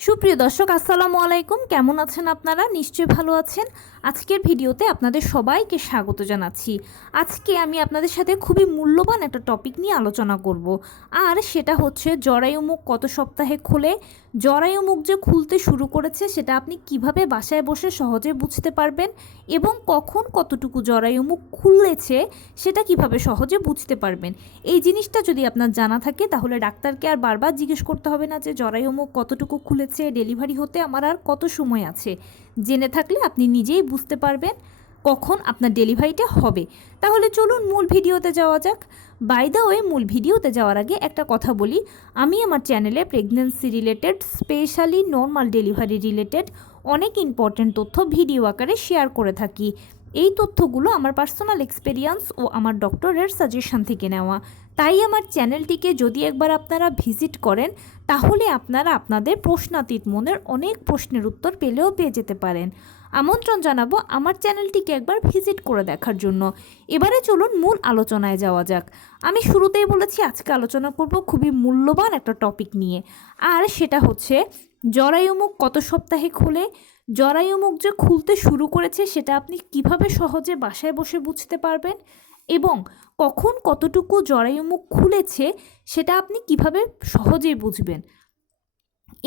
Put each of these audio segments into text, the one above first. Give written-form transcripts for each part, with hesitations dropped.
সুপ্রিয় দর্শক আসসালামু আলাইকুম, কেমন আছেন আপনারা? নিশ্চয়ই ভালো আছেন। আজকের ভিডিওতে আপনাদের সবাইকে স্বাগত জানাচ্ছি। আজকে আমি আপনাদের সাথে খুবই মূল্যবান একটা টপিক নিয়ে আলোচনা করব, আর সেটা হচ্ছে জরায়ু মুখ কত সপ্তাহে খোলে। জরায়ু মুখ যে খুলতে শুরু করেছে সেটা আপনি কিভাবে বাসায় বসে সহজে বুঝতে পারবেন, এবং কখন কতটুকু জরায়ু মুখ খুলেছে সেটা কিভাবে সহজে বুঝতে পারবেন। এই জিনিসটা যদি আপনার জানা থাকে তাহলে ডাক্তারকে আর বারবার জিজ্ঞেস করতে হবে না যে জরায়ু মুখ কতটুকু খুলেছে, ডেলিভারি হতে আমার আর কত সময় আছে। জেনে থাকলে আপনি নিজেই বুঝতে পারবেন কখন আপনার ডেলিভারিটা হবে। তাহলে চলুন মূল ভিডিওতে যাওয়া যাক। বাই দ্য ওয়ে, মূল ভিডিওতে যাওয়ার আগে একটা কথা বলি, আমি আমার চ্যানেলে pregnancy related, specially normal delivery related অনেক ইম্পর্ট্যান্ট তথ্য ভিডিও আকারে শেয়ার করে থাকি। এই তথ্যগুলো আমার পার্সোনাল এক্সপেরিয়েন্স ও আমার ডক্টরের সাজেশন থেকে নেওয়া। তাই আমার চ্যানেলটিকে যদি একবার আপনারা ভিজিট করেন তাহলে আপনারা আপনাদের প্রশ্নাতীত মনের অনেক প্রশ্নের উত্তর পেয়ে যেতে পারেন। আমন্ত্রণ জানাবো আমার চ্যানেলটিকে একবার ভিজিট করে দেখার জন্য। এবারে চলুন মূল আলোচনায় যাওয়া যাক। আমি শুরুতেই বলেছি আজকে আলোচনা করব খুবই মূল্যবান একটা টপিক নিয়ে, আর সেটা হচ্ছে জরায়ু মুখ কত সপ্তাহে খোলে। জরায়ু মুখ যে খুলতে শুরু করেছে সেটা আপনি কিভাবে সহজে বাসায় বসে বুঝতে পারবেন, এবং কখন কতটুকু জরায়ু মুখ খুলেছে সেটা আপনি কিভাবে সহজেই বুঝবেন।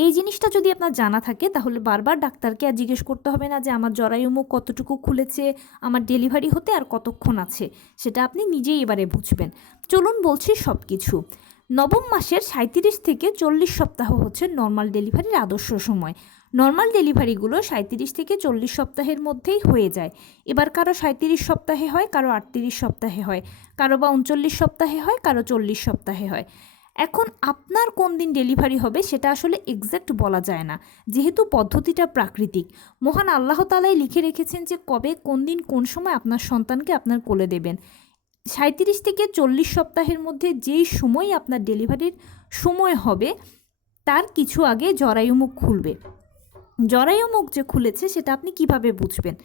এই জিনিসটা যদি আপনার জানা থাকে তাহলে বারবার ডাক্তারকে আর জিজ্ঞেস করতে হবে না যে আমার জরায়ু মুখ কতটুকু খুলেছে, আমার ডেলিভারি হতে আর কতক্ষণ আছে। সেটা আপনি নিজেই এবারে বুঝবেন। চলুন বলছি সব কিছু। নবম মাসের 37 থেকে 40 সপ্তাহ হচ্ছে নর্মাল ডেলিভারির আদর্শ সময়। নর্মাল ডেলিভারিগুলো 37 থেকে 40 সপ্তাহের মধ্যেই হয়ে যায়। এবার কারো 37 সপ্তাহে হয়, কারো 38 সপ্তাহে হয়, কারো বা 39 সপ্তাহে হয়, কারো 40 সপ্তাহে হয়। এখন আপনার কোন দিন ডেলিভারি হবে সেটা আসলে এক্স্যাক্ট বলা যায় না, যেহেতু পদ্ধতিটা প্রাকৃতিক। মহান আল্লাহ তাআলাই লিখে রেখেছেন যে কবে, কোন দিন, কোন সময় আপনার সন্তানকে আপনার কোলে দেবেন। 37 থেকে 40 সপ্তাহের মধ্যে যেই সময় আপনার ডেলিভারির সময় হবে তার কিছু আগে জরায়ু মুখ খুলবে। জরায়ু মুখ যে খুলেছে সেটা আপনি কিভাবে বুঝবেন?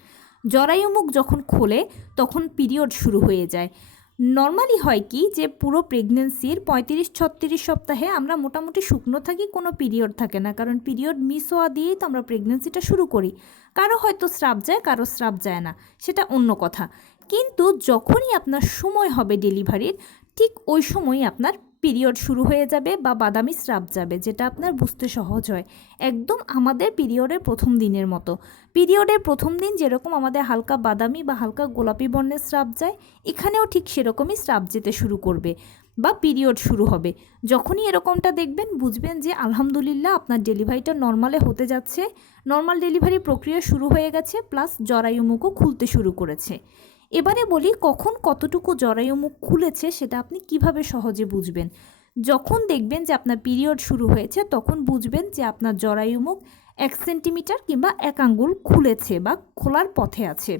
জরায়ু মুখ যখন খোলে তখন পিরিয়ড শুরু হয়ে যায়। নর্মালি হয় কি যে পুরো প্রেগনেন্সির 35-36 সপ্তাহে আমরা মোটামুটি শুকনো থাকি, কোনো পিরিয়ড থাকে না, কারণ পিরিয়ড মিস হওয়া দিয়েই তো আমরা প্রেগনেন্সিটা শুরু করি। কারো হয়তো স্রাব যায়, কারো স্রাব যায় না, সেটা অন্য কথা। কিন্তু যখনই আপনার সময় হবে ডেলিভারির, ঠিক ওই সময়ই আপনার পিরিয়ড শুরু হয়ে যাবে বা বাদামি স্রাব যাবে, যেটা আপনার বুঝতে সহজ হয়। একদম আমাদের পিরিয়ডের প্রথম দিনের মতো। পিরিয়ডের প্রথম দিন যেরকম আমাদের হালকা বাদামি বা হালকা গোলাপি বর্ণের স্রাব যায়, এখানেও ঠিক সেরকমই স্রাব যেতে শুরু করবে বা পিরিয়ড শুরু হবে। যখনই এরকমটা দেখবেন বুঝবেন যে আলহামদুলিল্লাহ আপনার ডেলিভারিটা নর্মালে হতে যাচ্ছে, নর্মাল ডেলিভারি প্রক্রিয়া শুরু হয়ে গেছে, প্লাস জরায়ু মুখও খুলতে শুরু করেছে। এবারে বলি কখন কতটুকু জরায়ু মুখ খুলেছে সেটা আপনি কিভাবে সহজে বুঝবেন। যখন দেখবেন যে আপনার পিরিয়ড শুরু হয়েছে তখন বুঝবেন যে আপনার জরায়ু মুখ 1 সেন্টিমিটার কিংবা 1 আঙ্গুল খুলেছে বা খোলার পথে আছে।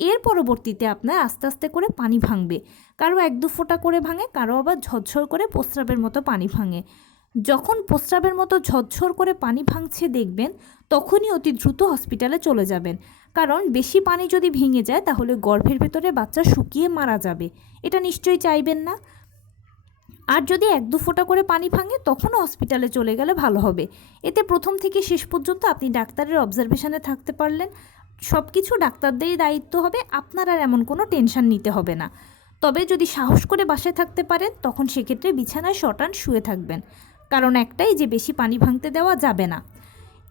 এর পরবর্তীতে আপনার আস্তে আস্তে করে পানি ভাঙবে। কারো 1-2 ফোঁটা করে ভাঙে, কারো আবার ঝরঝর করে প্রস্রাবের মতো পানি ভাঙে। যখন প্রস্রাবের মতো ঝরঝর করে পানি ভাঙছে দেখবেন তখনই অতি দ্রুত হসপিটালে চলে যাবেন, কারণ বেশি পানি যদি ভেঙে যায় তাহলে গর্ভের ভেতরে বাচ্চা শুকিয়ে মারা যাবে। এটা নিশ্চয়ই চাইবেন না। আর যদি 1-2 ফোঁটা করে পানি ভাঙে তখনও হসপিটালে চলে গেলে ভালো হবে। এতে প্রথম থেকে শেষ পর্যন্ত আপনি ডাক্তারের অবজারভেশনে থাকতে পারলেন। সব কিছু ডাক্তারদেরই দায়িত্ব হবে, আপনার আর এমন কোনো টেনশন নিতে হবে না। তবে যদি সাহস করে বাসায় থাকতে পারেন তখন সেক্ষেত্রে বিছানায় শটান শুয়ে থাকবেন, কারণ একটাই যে বেশি পানি ভাঙতে দেওয়া যাবে না।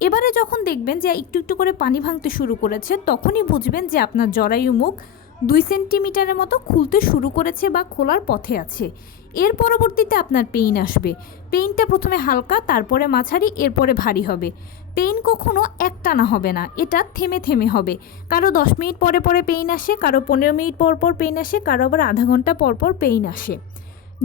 এবারে যখন দেখবেন যে একটু একটু করে পানি ভাঙতে শুরু করেছে তখনই বুঝবেন যে আপনার জরায়ু মুখ 2 সেন্টিমিটারের মতো খুলতে শুরু করেছে বা খোলার পথে আছে। এর পরবর্তীতে আপনার পেইন আসবে। পেইনটা প্রথমে হালকা, তারপরে মাঝারি, এরপরে ভারী হবে। পেইন কখনো একটানা হবে না, এটা থেমে থেমে হবে। কারো 10 মিনিট পরে পরে পেইন আসে, কারো 15 মিনিট পর পর পেইন আসে, কারো আবার আধা ঘন্টা পর পর পেইন আসে।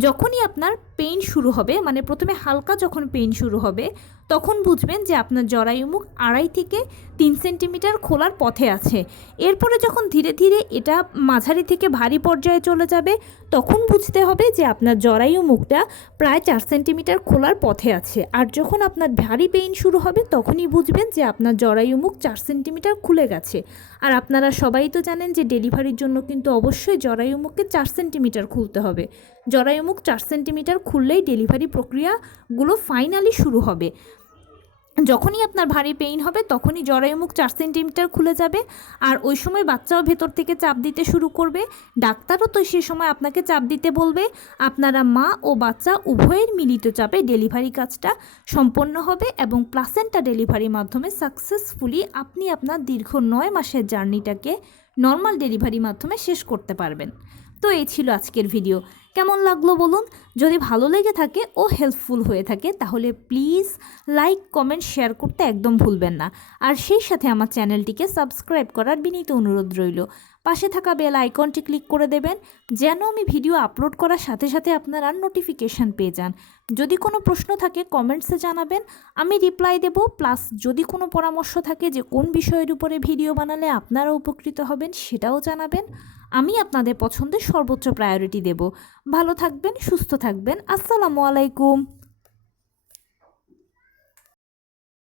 যখনই আপনার পেইন শুরু হবে, মানে প্রথমে হালকা যখন পেইন শুরু হবে তখন বুঝবেন যে আপনার জরায়ু মুখ 2.5 থেকে 3 সেন্টিমিটার খোলার পথে আছে। এরপরে যখন ধীরে ধীরে এটা মাঝারি থেকে ভারী পর্যায়ে চলে যাবে তখন বুঝতে হবে যে আপনার জরায়ু মুখটা প্রায় 4 সেন্টিমিটার খোলার পথে আছে। আর যখন আপনার ভারী পেইন শুরু হবে তখনই বুঝবেন যে আপনার জরায়ু মুখ 4 সেন্টিমিটার খুলে গেছে। আর আপনারা সবাই তো জানেন যে ডেলিভারির জন্য কিন্তু অবশ্যই জরায়ু মুখকে 4 সেন্টিমিটার খুলতে হবে। জরায়ু মুখ 4 সেন্টিমিটার খুললেই ডেলিভারি প্রক্রিয়াগুলো ফাইনালি শুরু হবে। যখনই আপনার ভারী পেইন হবে তখনই জরায়ুমুখ 4 সেন্টিমিটার খুলে যাবে, আর ওই সময় বাচ্চাও ভেতর থেকে চাপ দিতে শুরু করবে। ডাক্তারও তো সে সময় আপনাকে চাপ দিতে বলবে। আপনারা মা ও বাচ্চা উভয়ের মিলিত চাপে ডেলিভারি কাজটা সম্পন্ন হবে এবং প্লাসেন্টা ডেলিভারির মাধ্যমে সাকসেসফুলি আপনি আপনার দীর্ঘ 9 মাসের জার্নিটাকে নর্মাল ডেলিভারির মাধ্যমে শেষ করতে পারবেন। তো এই ছিল আজকের ভিডিও। কেমন লাগলো বলুন? যদি ভালো লেগে থাকে ও হেল্পফুল হয়ে থাকে তাহলে প্লিজ লাইক, কমেন্ট, শেয়ার করতে একদম ভুলবেন না। আর সেই সাথে আমার চ্যানেলটিকে সাবস্ক্রাইব করার বিনীত অনুরোধ রইল। পাশে থাকা বেল আইকনটি ক্লিক করে দেবেন যেন আমি ভিডিও আপলোড করার সাথে সাথে আপনারা নোটিফিকেশান পেয়ে যান। যদি কোনো প্রশ্ন থাকে কমেন্টসে জানাবেন, আমি রিপ্লাই দেব। প্লাস যদি কোনো পরামর্শ থাকে যে কোন বিষয়ের উপরে ভিডিও বানালে আপনারা উপকৃত হবেন সেটাও জানাবেন। আমি আপনাদের পছন্দের সর্বোচ্চ প্রায়োরিটি দেব। ভালো থাকবেন, সুস্থ থাকবেন। আসসালামু আলাইকুম।